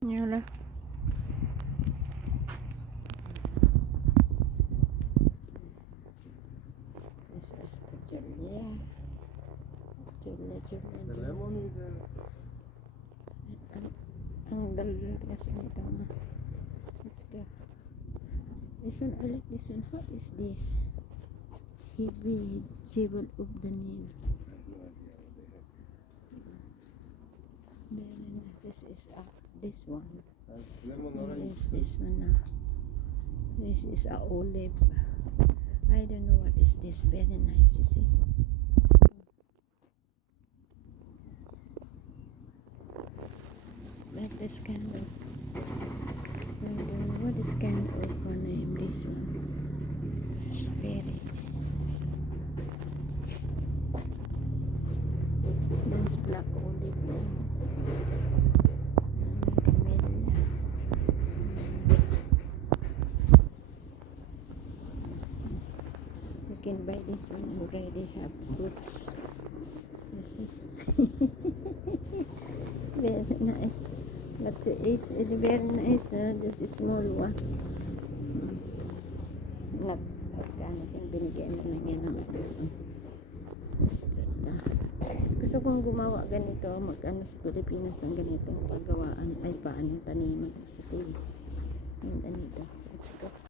Yala. This is Julia. The lemon is Ang daldal kasi nito na. Let's go. This one, I like this one. What is this? Heavy jewel of the Nile. Very nice. This is this one. lemon What orange. is this one now? This is a olive. I don't know what is this. Very nice, you see. Like this kind of. I don't know what is kind of name. This one. Very. This black olive. Camellia. You can buy this one already have fruits. You see. Very nice. But it's very nice. Just a small one. Organic yung binigay na lang yan naman. That's good na. Gusto kong gumawa ganito. Mag-ano sa Pilipinas ang ganitong paggawaan. Ay paano taniman. Sa TV. Yung ganito. Let's go.